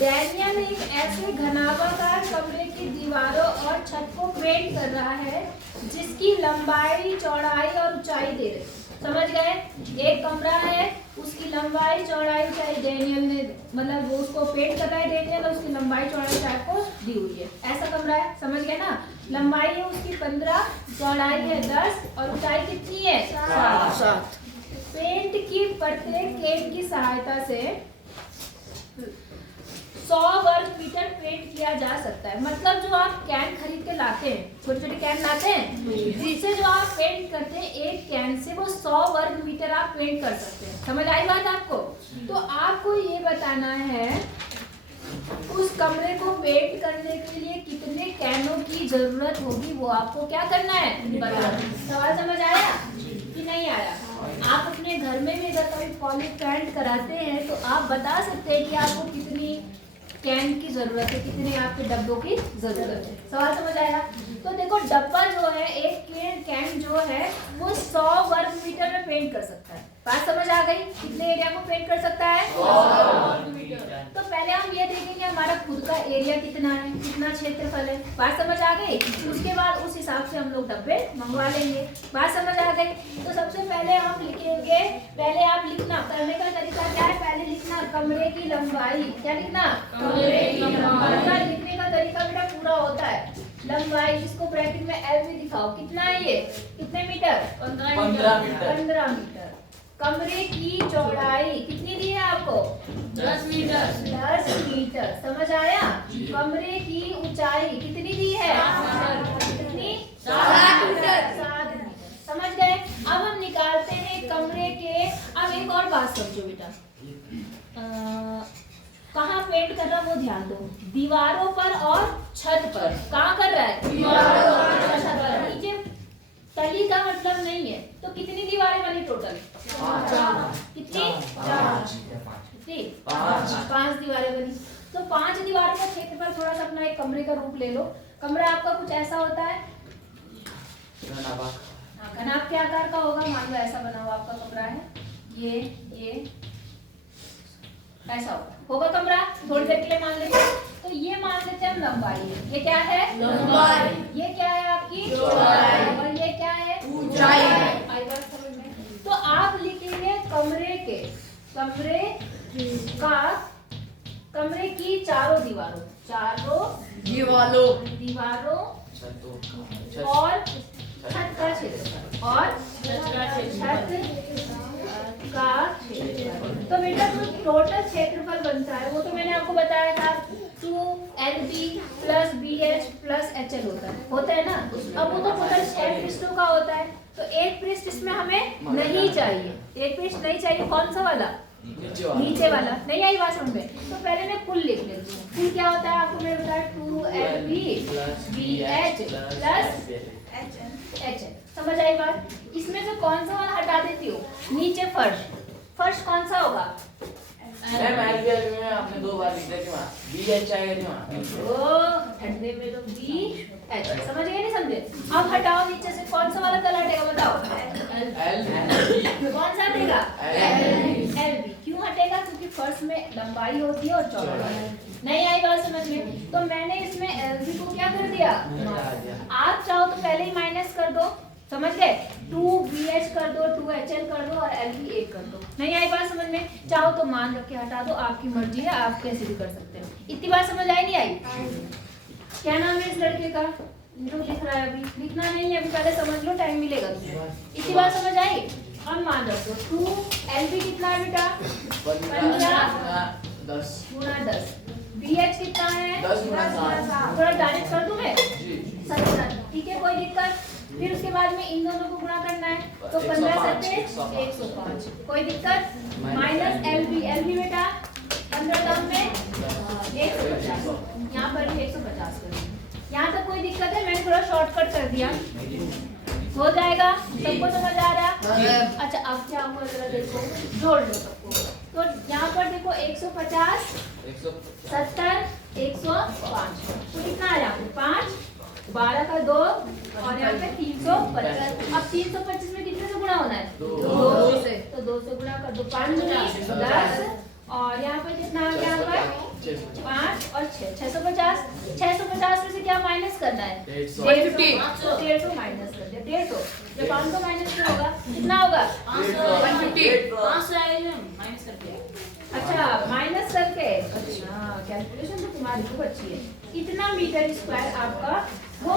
Daniel एक ऐसे घनाभाकार कमरे की दीवारों और छत को पेंट कर रहा है जिसकी लंबाई, चौड़ाई और ऊंचाई दे रही। समझ गए? एक कमरा है, उसकी लंबाई, चौड़ाई, ऊंचाई डैनियल ने, मतलब वो उसको पेंट कर रहा है डैनियल, और उसकी लंबाई, चौड़ाई, ऊंचाई को दी हुई है। ऐसा कमरा है, समझ गए ना? लंबाई है उसकी 15, चौड़ाई है 10 और ऊंचाई कितनी है? 7। पेंट की प्रत्येक केन की सहायता से 100 वर्ग मीटर पेंट किया जा सकता है। मतलब जो आप कैन खरीद के लाते हैं, छोटे छोटे कैन लाते हैं, जिससे जो आप पेंट करते हैं, एक कैन से वो 100 वर्ग मीटर आप पेंट कर सकते हैं। समझ आई बात आपको? तो आपको ये बताना है उस कमरे को पेंट करने के लिए कितने कैनों की जरूरत होगी, वो आपको क्या करना है, बताना। सवाल समझ आया कि नहीं आया? आप अपने घर में भी अगर कभी पॉलिश पेंट कराते हैं तो आप बता सकते हैं कि आपको कितनी कैन की जरूरत है, कितने आपके डब्बों की जरूरत है। सवाल समझ आया? तो देखो, डब्बा जो है, एक कैन जो है वो 100 वर्ग मीटर में पेंट कर सकता है। बात समझ आ गई? कितने एरिया को पेंट कर सकता है? 100 वर्ग मीटर। तो पहले हम ये देखेंगे हमारा खुद का एरिया कितना है, कितना क्षेत्रफल है। बात समझ आ गई? उसके बाद उस हिसाब से हम लोग डब्बे मंगवा लेंगे। बात समझ आ गई? तो सबसे पहले हम लिखेंगे, पहले आप लिखना, करने का तरीका क्या है, पहले लिखना कमरे की लंबाई। क्या लिखना? कमरे की लंबाई। लिखने का तरीका बेटा पूरा होता है। लंबाई, इसको ब्रैकेट में एल भी दिखाओ, कितना है ये, कितने मीटर? 15 मीटर। 15 मीटर। कमरे की चौड़ाई कितनी दी है आपको? 10 मीटर। 10 मीटर। समझ आया? कमरे की ऊंचाई कितनी दी है? कितनी? 7 मीटर। 7 मीटर। समझ गए? अब हम निकालते हैं कमरे के। अब एक और बात समझो बेटा, कहाँ पेंट कर रहा है वो ध्यान दो। दीवारों पर और छत पर। कहाँ कर रहा है? दीवारों और छत पर। नीचे तली का मतलब नहीं है। तो कितनी दीवारें बनी टोटल? 5। कितनी? 5 दीवारें बनी। तो 5 दीवारों का क्षेत्रफल, थोड़ा सा अपना एक कमरे का रूप ले लो। कमरा आपका कुछ ऐसा होता है, घनाभ के आकार का होगा। मान लो ऐसा बना हुआ आपका कमरा है, ये ऐसा होगा कमरा। थोड़ी देर के लिए मान लेते हैं, तो ये मान लेते हैं हम लंबाई है। ये क्या है? लंबाई। ये क्या है आपकी? चौड़ाई। और ये क्या है? ऊंचाई। आई बात समझ में? तो आप लिखेंगे कमरे की चारों दीवारों और छत का क्षेत्रफल तो बेटा जो टोटल क्षेत्रफल बनता है वो तो मैंने आपको बताया था, 2LB + BH + HL होता है ना। अब वो तो टोटल 6 पृष्ठों का होता है, तो एक पृष्ठ इसमें हमें नहीं चाहिए। एक पृष्ठ नहीं चाहिए, कौन सा वाला? नीचे वाला। नहीं आई बात समझ में? तो पहले मैं कुल लिख लेती हूँ। कुल क्या होता है आपको मैंने बताया, 2LB + BH + HL। समझ आई बात? इसमें से कौन सा वाला हटा देती हो? नीचे फर्श कौन सा होगा? आपने 2 बार लिख दिया, BH आएगा ठंडे में तो BH। समझ गए नहीं समझे? अब हटाओ नीचे से, कौन सा वाला तल हटेगा बताओ? कौन सा हटेगा? LB। क्यों हटेगा? क्योंकि फर्श में लंबाई होती है और चौड़ाई। नहीं आई बात समझ में? तो मैंने इसमें LB को क्या कर दिया? आप चाहो तो पहले ही माइनस कर दो। समझ गए? 2BH कर दो, 2HL कर दो और LB 1 कर दो। नहीं आई बात समझ में? चाहो तो मान रख के हटा दो, आपकी मर्जी है, आप कैसे भी कर सकते हो। इतनी बात समझ आई नहीं आई? क्या नाम है इस लड़के का जो लिख रहा है? अभी लिखना नहीं है, अभी पहले समझ लो, टाइम मिलेगा तुम्हें। इतनी बात समझ आई? अब मान रखो 2LB कितना है बेटा? 15 गुणा 10। BH कितना है? 10 गुणा 7। थोड़ा डायरेक्ट कर दूं मैं? 70। ठीक है, कोई दिक्कत? फिर उसके बाद में इन दोनों को गुणा करना है, तो 15 × 7 = 105। कोई दिक्कत? माइनस LB बेटा 15 दाम में 150। यहाँ पर भी 150 कर दिया। यहाँ तक कोई दिक्कत है? मैंने थोड़ा शॉर्टकट कर दिया, हो जाएगा। सबको समझ आ रहा है? अच्छा, अब क्या हुआ जरा देखो, जोड़ लो सबको। तो यहाँ पर देखो 150, 70, 105, तो कितना आया? 5, 12 का 2 और यहाँ पे 325। अब 325 में कितने से गुणा होना है? 2 से। तो 2 से गुणा कर दो, 5 × 10 और यहाँ पर कितना आ गया? यहाँ पर 5 और 6 650 650 में से क्या माइनस करना है 150 माइनस कर दिया 150 जब 500 माइनस क्यों होगा कितना होगा 550 माइनस कर दिया। अच्छा माइनस करके अच्छा कैलकुलेशन तो तुम्हारी खूब अच्छी है। कितना मीटर स्क्वायर आपका वो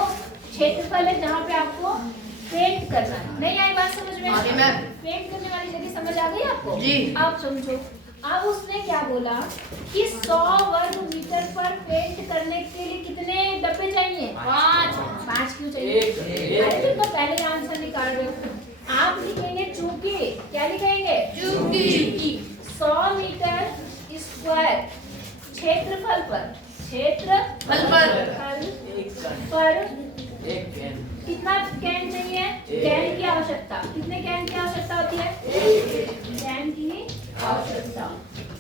क्षेत्रफल है जहाँ पे आपको पेंट करना है। नहीं आई बात समझ में? हाँ जी मैम। पेंट करने वाली जगह समझ आ गई आपको? जी। आप समझो। अब उसने क्या बोला कि 100 वर्ग मीटर पर पेंट करने के लिए कितने डब्बे चाहिए? 5 क्यों चाहिए? अरे तो पहले आंसर निकाल रहे हो। आप लिखेंगे चूंकि क्या लिखेंगे? चूंकि 100 मीटर स्क्वायर क्षेत्रफल पर कितना कैन चाहिए? कैन की आवश्यकता कितने कैन की आवश्यकता होती है? कैन की आवश्यकता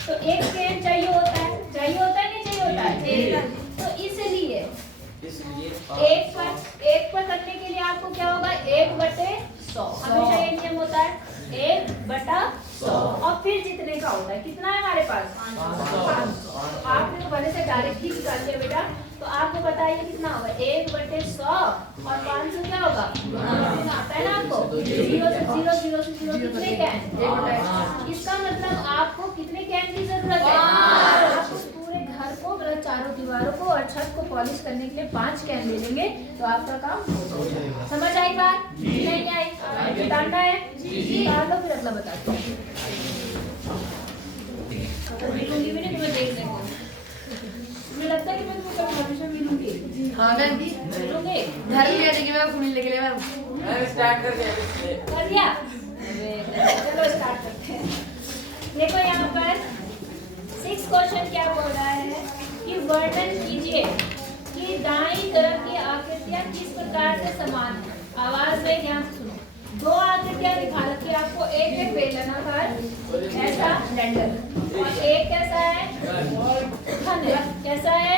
तो एक कैन चाहिए होता है नहीं चाहिए होता है? तो इसलिए एक पर करने के लिए आपको क्या होगा 1/100 हमेशा ये नियम होता है 1/100 और फिर जितने का होता है कितना है हमारे पास 500 आपने तो पहले से डायरेक्ट ही निकाल लिया बेटा तो आपको बताइए कितना होगा 1/100 और 500 क्या होगा आता है ना आपको 0 से 0 कितने कैन इसका मतलब आपको कितने कैन की जरूरत है आपको पूरे घर को मतलब चारों दीवारों को और छत को पॉलिश करने के लिए 5 कैन ले लेंगे तो आपका काम हो जाएगा। समझ आई बात? नहीं आई? बताना है निकाल लो फिर अगला बताते हैं। मिलूंगी भी नहीं तुम्हें देखने को मुझे लगता है कि मैं तुम्हें कभी भविष्य में मिलूंगी। हाँ मैम मिलूंगे घर ले जाके मैं कुड़ी लेके ले मैम स्टार्ट कर दिया कर दिया चलो स्टार्ट करते हैं। देखो यहाँ पर 6 क्वेश्चन क्या बोल रहा है कि वर्णन कीजिए कि दाईं तरफ की आकृतियाँ किस प्रकार से समान है। आवाज में ध्यान से सुनो। 2 आकृतियाँ दिखा रखी है आपको एक है बेलनाकार ऐसा सिलेंडर और एक कैसा है घन है कैसा है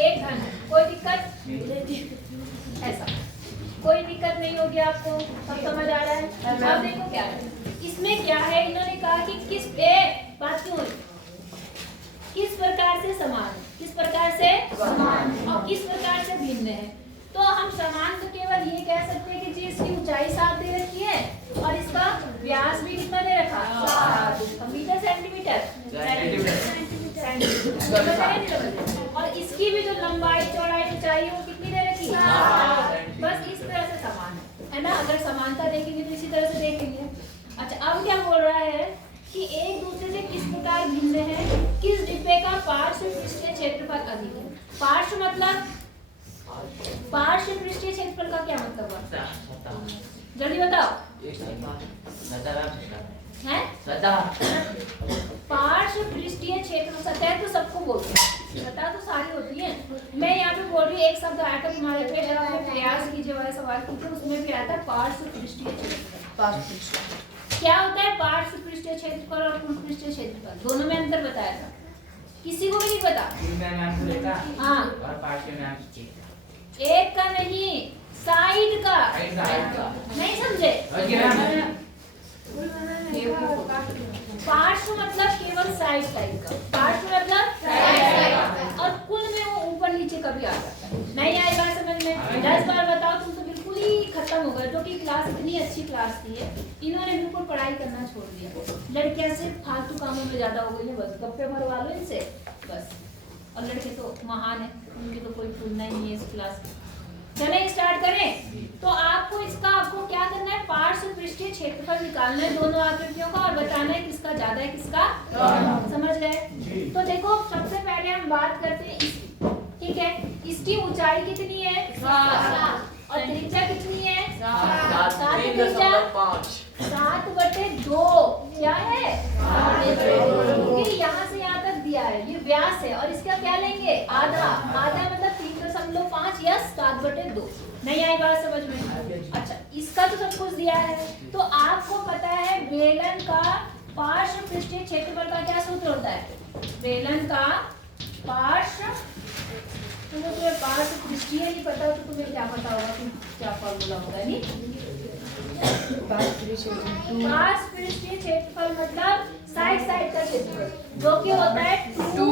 एक घन कोई दिक्कत ऐसा कोई दिक्कत नहीं होगी आपको सब समझ आ रहा है। अब देखो क्या है इसमें क्या है इन्होंने कहा कि किस बात क्यों किस प्रकार से समान किस प्रकार से समान और किस प्रकार से भिन्न है। तो हम समान तो केवल ये कह सकते हैं कि जी इसकी ऊंचाई 7 दे रखी है और इसका व्यास भी कितना दे रखा 7 मीटर सेंटीमीटर और इसकी भी जो लंबाई चौड़ाई ऊंचाई है वो कितनी दे रखी है बस इस तरह से समान है ना। अगर समानता देखेंगे तो इसी तरह से देखेंगे। अच्छा अब क्या बोल रहा है कि एक दूसरे से किस प्रकार भिन्न है किस डिब्बे का पार्श्व पृष्ठीय क्षेत्रफल अधिक है। पार्श्व मतलब पार्श्व पृष्ठीय क्षेत्रफल का क्या मतलब हुआ जल्दी बताओ है पार्श्व पृष्ठीय क्षेत्र सतह तो सबको बोलते हैं सतह तो सारी होती है। मैं यहाँ पे बोल रही हूँ एक शब्द आया था तुम्हारे पे जब आपने प्रयास कीजिए वाला सवाल कीजिए उसमें भी आता है पार्श्व पृष्ठीय क्षेत्रफल। क्या होता है पार्श्व पृष्ठीय क्षेत्रफल और कुल पृष्ठीय क्षेत्रफल दोनों में अंतर बताया था किसी को भी नहीं पता? हाँ एक का नहीं साइड का नहीं समझे? पार्श्व मतलब केवल साइड साइड का पार्श्व मतलब और कुल में वो ऊपर नीचे कभी आ जाता है। नहीं आई बात समझ में? 10 बार बताओ तुम तो बिल्कुल ही खत्म हो गए। जो कि क्लास इतनी अच्छी क्लास थी है इन्होंने बिल्कुल पढ़ाई करना छोड़ दिया। लड़कियां से फालतू कामों में ज्यादा हो गई है बस गप्पे भरवा लो इनसे बस और लड़के तो महान है उनकी तो कोई तुलना ही नहीं है इस क्लास की। चले स्टार्ट करें तो आपको इसका आपको क्या करना है पार्श्व पृष्ठीय क्षेत्रफल निकालना है दोनों आकृतियों का और बताना है किसका ज्यादा है किसका समझ गए। तो देखो सबसे पहले हम बात करते हैं इसकी ठीक है। इसकी ऊंचाई कितनी है 7 और त्रिज्या कितनी है 7/2 क्या है क्योंकि यहाँ से यहाँ तक दिया है ये व्यास है और इसका क्या लेंगे आधा मतलब 3.5 या 7/2 नहीं आई बात समझ में? अच्छा इसका तो सब कुछ दिया है तो आपको पता है बेलन का पार्श्व पृष्ठीय क्षेत्रफल का क्या सूत्र होता है। बेलन का पार्श्व तुम्हें पार्श्व पृष्ठीय नहीं पता तो तुम्हें क्या पता होगा कि क्या फॉर्मूला होगा नहीं पार्श्व पृष्ठीय क्षेत्रफल मतलब साइड का क्षेत्रफल जो कि होता है 2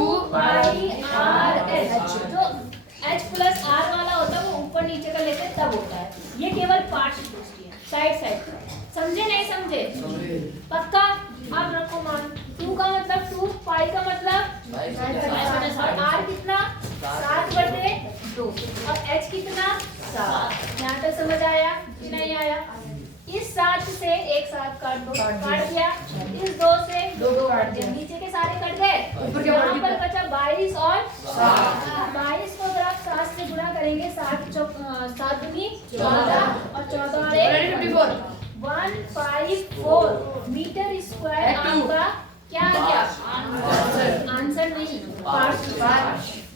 RH जो H प्लस R वाला होता है वो ऊपर नीचे का लेते हैं तब होता है। ये केवल पार्श्व पृष्ठीय है, साइड साइड। समझे नहीं समझे? पक्का? आप रखो मान। 2 का मतलब 2, पाई का मतलब और R कितना 7/2 और H कितना 7। यहाँ तक समझ आया कि नहीं आया? इस 7 से एक 7 काट दो, काट दिया। इस 2 से 2 काट दिया, नीचे के सारे कट गए। यहाँ पर बचा 22 और 22 को अगर आप 7 से गुणा करेंगे 7 दूनी 14 और 14 और 1 154 मीटर स्क्वायर आपका क्या आ गया? आंसर नहीं, पार्श्व।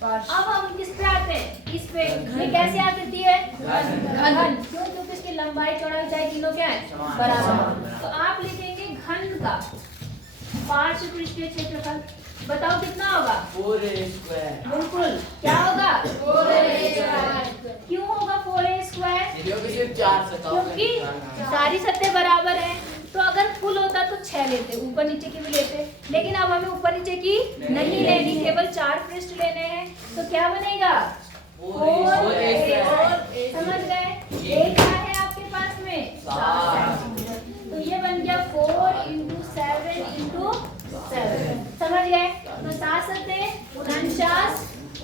अब हम किस पे आते हैं? इस पे। ये कैसे आती है? घन। क्यों? क्योंकि इसकी लंबाई चौड़ाई ऊंचाई तीनों क्या है? बराबर। तो आप लिखेंगे घन का पार्श्व पृष्ठीय क्षेत्रफल। बताओ कितना होगा? 4a²। बिल्कुल। क्या होगा? 4a²। क्यों होगा 4a²? क्योंकि सिर्फ 4 सतह क्योंकि सारी सतह बराबर है। तो अगर फुल होता तो 6 लेते, ऊपर नीचे की भी लेते, लेकिन अब हमें ऊपर नीचे की नहीं लेनी, केवल 4 पृष्ठ लेने हैं। तो क्या बनेगा? 4a²। समझ गए? a क्या है आपके पास में? 7। तो ये बन गया 4 × 7 × 7। समझ गए? तो 7 सतह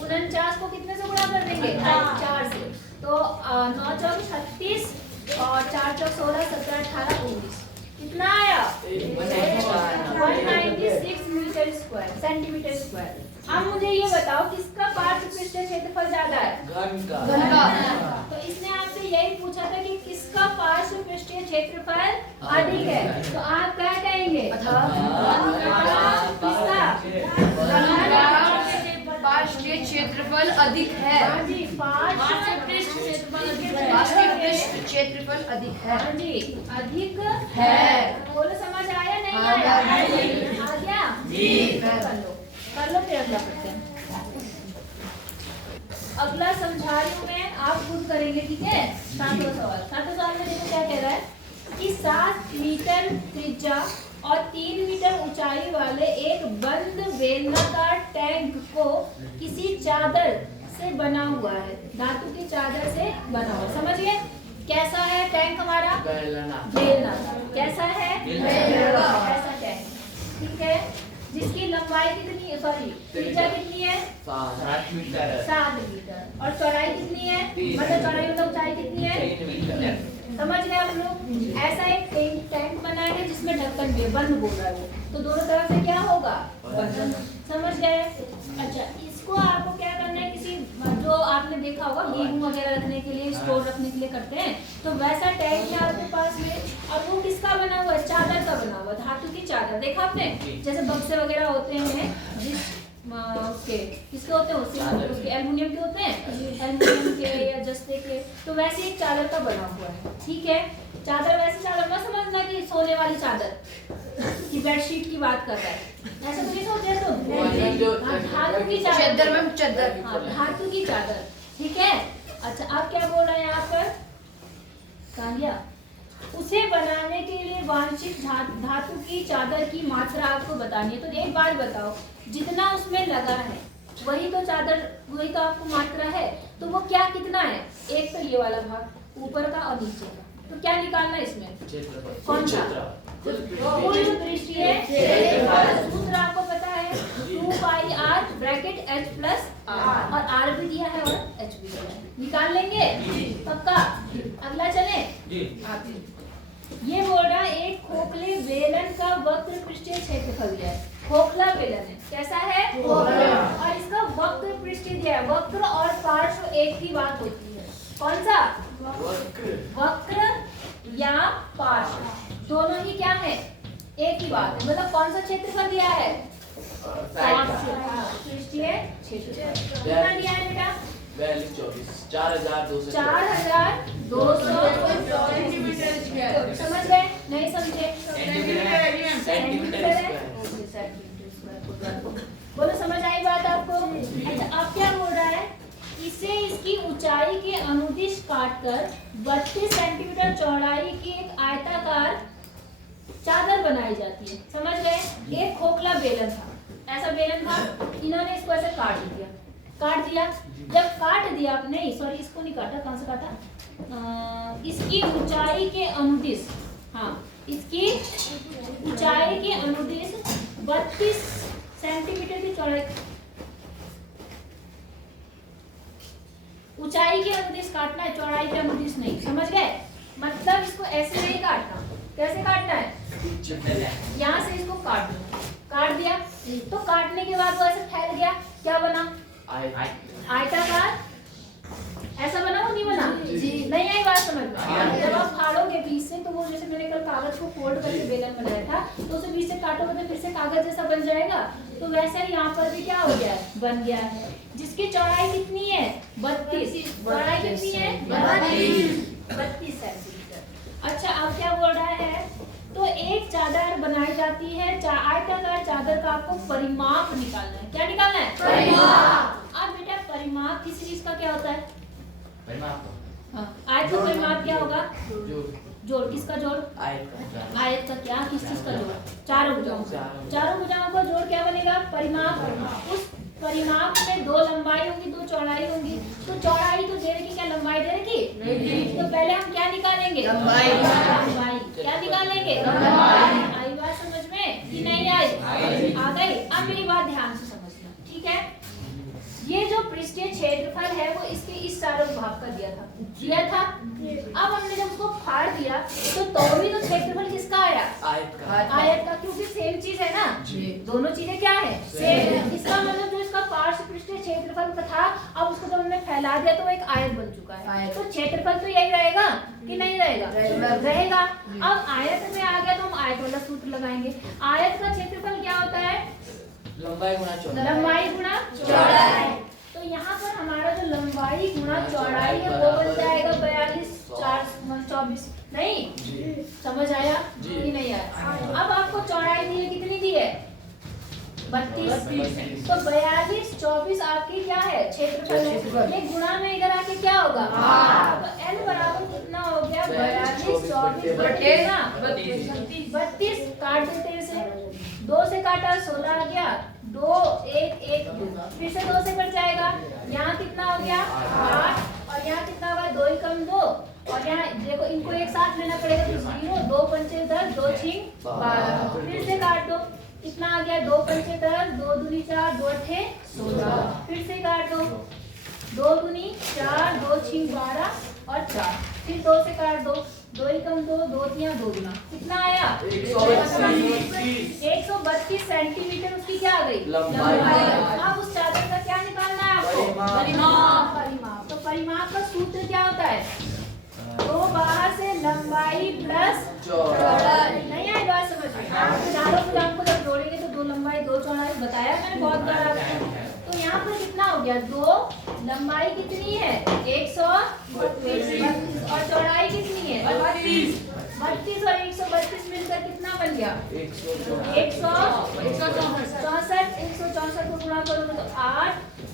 49 को कितने से गुणा कर देंगे? 4 से। तो 9 चौक 36 और 4 चौक 16 17 18 19 कितना आया? 196 मीटर स्क्वायर, सेंटीमीटर स्क्वायर। अब मुझे ये बताओ किसका पार्श्व पृष्ठीय क्षेत्रफल ज्यादा है? घन का। तो इसने आपसे यही पूछा था कि किसका पार्श्व पृष्ठीय क्षेत्रफल अधिक है। तो आप क्या कहेंगे? पार्श्वीय क्षेत्रफल अधिक है। हाँ जी, पार्श्व पृष्ठ क्षेत्रफल अधिक है। हाँ जी, अधिक है। बोलो समझ आया नहीं हाँ, आया? हाँ, आ गया? कर लो फिर अगला करते हैं। अगला समझा रही हूँ मैं, आप खुद करेंगे, ठीक है? 7वां सवाल में देखो क्या कह रहा है कि 7 मीटर त्रिज्या और 3 मीटर ऊंचाई वाले एक बंद बेलनाकार टैंक को किसी चादर से बना हुआ है, धातु की चादर से बना हुआ। समझिए कैसा है टैंक हमारा? बेलनाकार। कैसा है? ऐसा टैंक, ठीक है? जिसकी लंबाई कितनी, सॉरी त्रिज्या कितनी है? 7 मीटर। 7 मीटर। और चौड़ाई कितनी है? मतलब चौड़ाई मतलब ऊंचाई कितनी है? 3 मीटर। समझ गए आप लोग? ऐसा एक टैंक बना है जिसमें ढक्कन भी है, बंद बोल रहा है वो, तो दोनों तरफ से क्या होगा? बंद। समझ गए? अच्छा, इसको आपको क्या करना है, किसी जो आपने देखा होगा गेहूं वगैरह रखने के लिए, स्टोर रखने के लिए करते हैं, तो वैसा टैंक है आपके पास में। और वो किसका बना हुआ है? चादर का बना हुआ, धातु की चादर। देखा आपने? जैसे बक्से वगैरह होते हैं जिस उसके किसके होते हैं? उसके एल्युमिनियम के होते हैं, एल्युमिनियम के या जस्ते के। तो वैसे एक चादर का बना हुआ है, ठीक है? चादर वैसे चादर मत समझना कि सोने वाली चादर कि बेडशीट की बात कर रहा है, ऐसा तो नहीं सोचे तुम। धातु की चादर में चादर, हाँ धातु की चादर, ठीक है? अच्छा, आप क्या बोल रहे हैं यहाँ पर? कहाँ गया? उसे बनाने के लिए वांछित धातु की चादर की मात्रा आपको बतानी है। तो एक बात बताओ, जितना उसमें लगा है वही तो चादर, वही तो आपको मात्रा है, तो वो क्या कितना है? एक तो ये वाला भाग ऊपर का और नीचे का, तो क्या निकालना है इसमें? कौन सा? कुल पृष्ठीय क्षेत्रफल। सूत्र आपको पता है 2πr bracket h plus r, और r भी दिया है और h भी दिया है। निकाल लेंगे पक्का? अगला चले। आप ये बोल रहा है एक खोखले बेलन का वक्र पृष्ठीय क्षेत्रफल दिया है। खोखला बेलन है, कैसा है? खोखला। और इसका वक्र पृष्ठीय दिया है। वक्र और पार्श्व एक ही बात होती है। कौन सा? वक्र या पार्श्व, दोनों ही क्या है? एक ही बात है। मतलब कौन सा क्षेत्रफल दिया है? पृष्ठीय क्षेत्रफल कितना दिया है बेटा? 42 4200 सेंटीमीटर। समझ गए? नहीं समझे? सेंटीमीटर बोलो समझ आई बात आपको? अच्छा, अब क्या बोल रहा है? इसे इसकी ऊंचाई के अनुदिश काटकर 32 सेंटीमीटर चौड़ाई की एक आयताकार चादर बनाई जाती है। समझ गए? एक खोखला बेलन था, ऐसा बेलन था, इन्होंने इसको ऐसे काट दिया। जब काट दिया आपने, सॉरी इसको नहीं काटा, कहाँ से काटा, इसकी ऊंचाई के अनुदिश, हाँ इसकी ऊंचाई के अनुदिश 32 सेंटीमीटर की चौड़ाई, ऊंचाई के अनुदिश काटना है, चौड़ाई के अनुदिश नहीं, समझ गए? मतलब इसको ऐसे नहीं काटना, कैसे काटना है, यहाँ से इसको काट दो, काट दिया तो काटने के बाद वो ऐसे फैल गया, क्या बना, आयताकार, ऐसा बना, वो नहीं बना जी, नहीं आई बात समझ में? जब आप फाड़ोगे बीच से तो वो, जैसे मैंने कल कागज को फोल्ड करके बेलन बनाया था, तो उसे बीच से काटोगे तो फिर से कागज जैसा बन जाएगा, तो वैसे ही यहाँ पर भी क्या हो गया है, बन गया है, जिसकी चौड़ाई कितनी है, 32, चौड़ाई कितनी है, 32 सेंटीमीटर। अच्छा अब क्या बोल रहा है, तो एक चादर बनाई जाती है, आयताकार चादर का आपको परिमाप निकालना है, क्या निकालना है, परिमाप। अब बेटा परिमाप किसी चीज का क्या होता है, हाँ, आयत का परिमाप क्या होगा, जोड़, किसका जोड़, आयत का क्या, किस चीज का जोड़, चारों भुजाओं का जोड़ क्या बनेगा, परिमाप। उस परिमाप में दो लंबाई होगी, दो चौड़ाई होगी, तो चौड़ाई तो दे रखी, क्या लंबाई दे रखी, तो पहले हम क्या निकालेंगे, लंबाई, क्या निकालेंगे, आई बात समझ में कि नहीं आई, आ गई? अब मेरी बात ध्यान से समझना, ठीक है? ये जो पृष्ठीय क्षेत्रफल है वो इसके इस चारों भाग का दिया था। अब हमने जब उसको फाड़ दिया तो भी तो क्षेत्रफल किसका आया, आयत का, क्योंकि सेम चीज है ना, दोनों चीजें क्या है, सेम। इसका मतलब जो इसका पार्श्व पृष्ठीय क्षेत्रफल था, अब उसको जब हमने फैला दिया तो वो एक आयत बन चुका है, तो क्षेत्रफल तो यही रहेगा कि नहीं रहेगा। अब आयत में आ गया तो हम आयत वाला सूत्र लगाएंगे। आयत का क्षेत्रफल क्या होता है, लंबाई गुणा चौड़ाई। तो यहाँ पर हमारा जो लंबाई गुणा चौड़ाई है वो बन जाएगा 42, 4, 24, नहीं समझ आया कि नहीं आया? अब आपको चौड़ाई दी है, कितनी दी है, 32, तो 42, 24 आपकी क्या है, क्षेत्रफल है। ये गुणा में इधर आके क्या होगा, तो L बराबर कितना हो गया, 42, 24, 32, काट देते हैं इसे, 2 से काटा 16 आ गया, 2, 1, 1, 2, फिर से 2 से कट जाएगा, यहाँ कितना हो गया 8, और यहाँ कितना होगा 2 कम 2, और यहाँ देखो इनको एक साथ लेना पड़ेगा, तो 0, 2 पंचे 10, 2 छीं 12, फिर से काट दो, कितना आ गया 2 पंचे 10, 2 दूनी 4, 2 अठे 16, फिर से काट दो, 2 दूनी 4, 2 छीं 12 और 4, फिर 2 से काट दो, 2 कम 2, 2 तिया 2 गुना, कितना आया 132 सेंटीमीटर उसकी क्या आ गई, लंबाई। अब उस चादर का क्या निकालना है आपको, परिमाप। तो परिमाप का सूत्र क्या होता है, तो बाहर से लंबाई प्लस चौड़ाई, नहीं आई बात समझ में? चारों भुजाओं को जब जोड़ेंगे तो 2 लंबाई 2 चौड़ाई बताया मैंने बहुत बार आपको। तो यहाँ पर कितना हो गया, 2 लंबाई कितनी है 132 और चौड़ाई कितनी है 32 और 132 मिलकर कितना बन गया 164 को गुणा करोगे तो 8,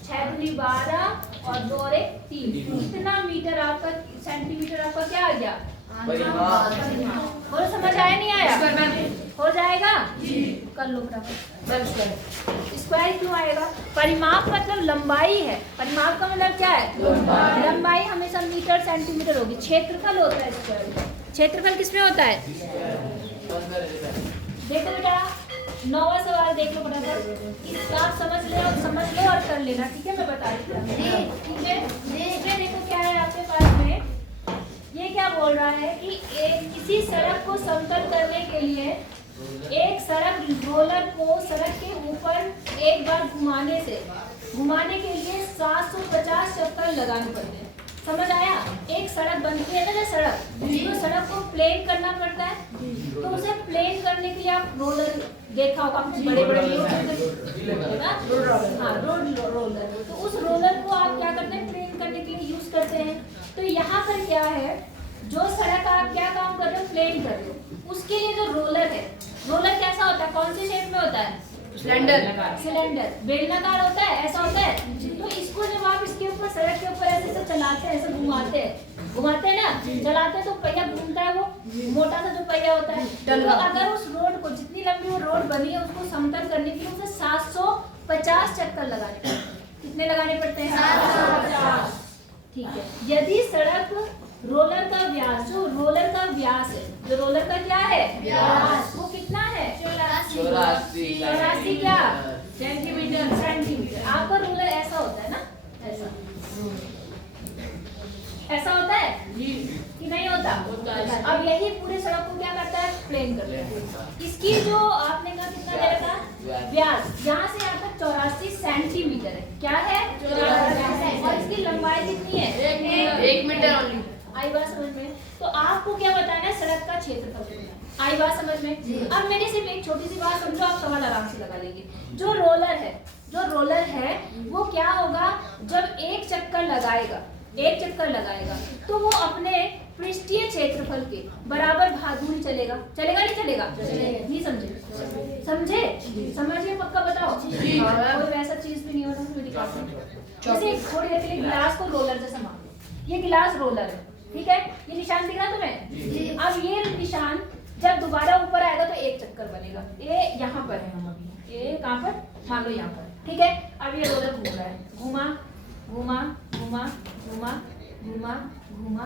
6 दूनी 12 और 2 और 1 3, कितना मीटर आपका, सेंटीमीटर आपका क्या आ गया, और समझ आया नहीं आया, हो जाएगा कर लो फटाफट। स्क्वायर क्यों आएगा, परिमाप मतलब लंबाई है, परिमाप का मतलब क्या है, लंबाई हमेशा मीटर सेंटीमीटर होगी, क्षेत्रफल होता है स्क्वायर, क्षेत्रफल किसमें होता है, देखो बेटा 9वां सवाल देख लो फटाफट, इसका आप समझ लो और कर लेना, ठीक है? मैं बता रही हूँ, ठीक है? इसमें देखो क्या है आपके पास में, ये क्या बोल रहा है कि किसी सड़क को समतल करने के लिए एक सड़क रोलर को सड़क के ऊपर एक बार घुमाने के लिए 750 चक्कर लगाने पड़ते हैं, समझ आया? एक सड़क बनती है ना, सड़क, तो सड़क को प्लेन करना पड़ता है, तो उसे प्लेन करने के लिए आप रोलर देखा होगा, बड़े रोलर, तो उस रोलर को आप क्या करते हैं, प्लेन करने के लिए यूज करते हैं। तो यहाँ पर क्या है, जो सड़क आप क्या काम कर रहे हो, प्लेन कर रहे हो, उसके लिए जो रोलर है, रोलर कैसा होता है, कौन से शेप में होता है, सिलेंडर, बेलनाकार होता है, ऐसा होता है। तो इसको जब आप इसके ऊपर सड़क के ऊपर ऐसे ऐसे चलाते हैं, ऐसे घुमाते हैं ना, चलाते हैं तो पहिया घूमता है, वो मोटा सा जो पहिया होता है। तो अगर उस रोड को, जितनी लंबी वो रोड बनी है, उसको समतल करने के लिए उसे 750 चक्कर लगाने पड़ते हैं। कितने लगाने पड़ते हैं? 750। ठीक है। यदि सड़क रोलर का व्यास, जो रोलर का व्यास है, जो रोलर का क्या है व्यास, वो कितना है? 84 क्या सेंटीमीटर। आपका रोलर ऐसा होता है ना, ऐसा होता है कि नहीं होता? अब यही पूरे सड़क को क्या करता है? प्लेन करता है। इसकी जो आपने कहा कितना दे रखा व्यास, यहाँ से यहाँ तक 84 सेंटीमीटर है। क्या है? 84। और इसकी लंबाई कितनी है? 1 मीटर ओनली। आई बात समझ में? तो आपको क्या बताना है? सड़क का क्षेत्रफल कितना है। आई बात समझ में? अब मेरी सिर्फ एक छोटी सी बात समझो, आप सवाल आराम से लगा लेंगे। जो रोलर है वो क्या होगा? जब एक चक्कर लगाएगा तो वो अपने पृष्ठीय क्षेत्रफल के बराबर दूरी चलेगा नहीं चलेगा? नहीं समझे? समझिए पक्का बताओ। कोई वैसा चीज भी नहीं होता मेरी क्लास में। जैसे थोड़ी देर के लिए गिलास को रोलर जैसा मान लो, ये गिलास रोलर है, ठीक है? ये निशान दिख रहा तुम्हें? अब ये निशान जब दोबारा ऊपर आएगा तो एक चक्कर बनेगा। ये यहाँ पर है, हम अभी ये कहाँ पर? मान लो यहाँ पर, ठीक है? अब ये रोलर घूम रहा है, घुमा घुमा घुमा घुमा घुमा घुमा घुमा।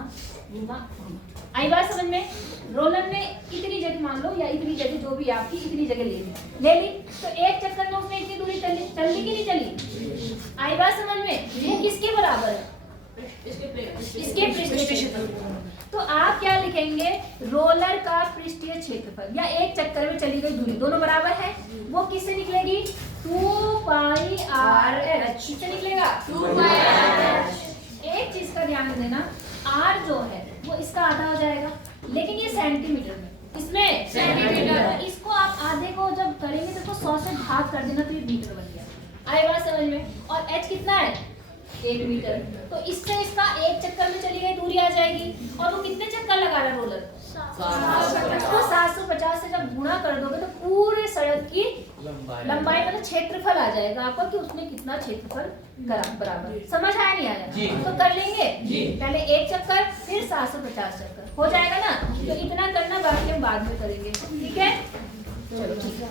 आई बात समझ में? रोलर ने इतनी जगह, मान लो, या इतनी जगह, जो भी आपकी, इतनी जगह ले ली तो एक चक्कर में उसने इतनी दूरी चली कि नहीं चली? आई बात समझ में? वो किसके बराबर है? इसके पृष्ठीय क्षेत्रफल। तो आप क्या लिखेंगे? रोलर का पृष्ठीय क्षेत्रफल या एक चक्कर में चली गई दूरी, दोनों बराबर है, वो किससे निकलेगी? 2πr/h। किससे निकलेगा? 2πr/h। एक चीज का ध्यान देना, r जो है वो इसका आधा हो जाएगा, लेकिन ये सेंटीमीटर में, इसमें सेंटीमीटर। इसको आप आधे को जब करेंगे तो इसको 100 से भाग कर देना तो ये मीटर बन गया। आई बात समझ में? और h कितना है? 1 मीटर। तो इससे इसका एक चक्कर में चली गई दूरी आ जाएगी। और वो कितने चक्कर लगा रहा है रोलर? 750 से जब गुणा कर दोगे तो पूरे सड़क की लंबाई मतलब क्षेत्रफल आ जाएगा आपका, कि उसने कितना क्षेत्रफल करा बराबर। समझ आया नहीं आया? तो कर लेंगे पहले एक चक्कर, फिर 750 चक्कर, हो जाएगा ना? तो इतना करना, बाकी हम बाद में करेंगे, ठीक है? चलो ठीक है।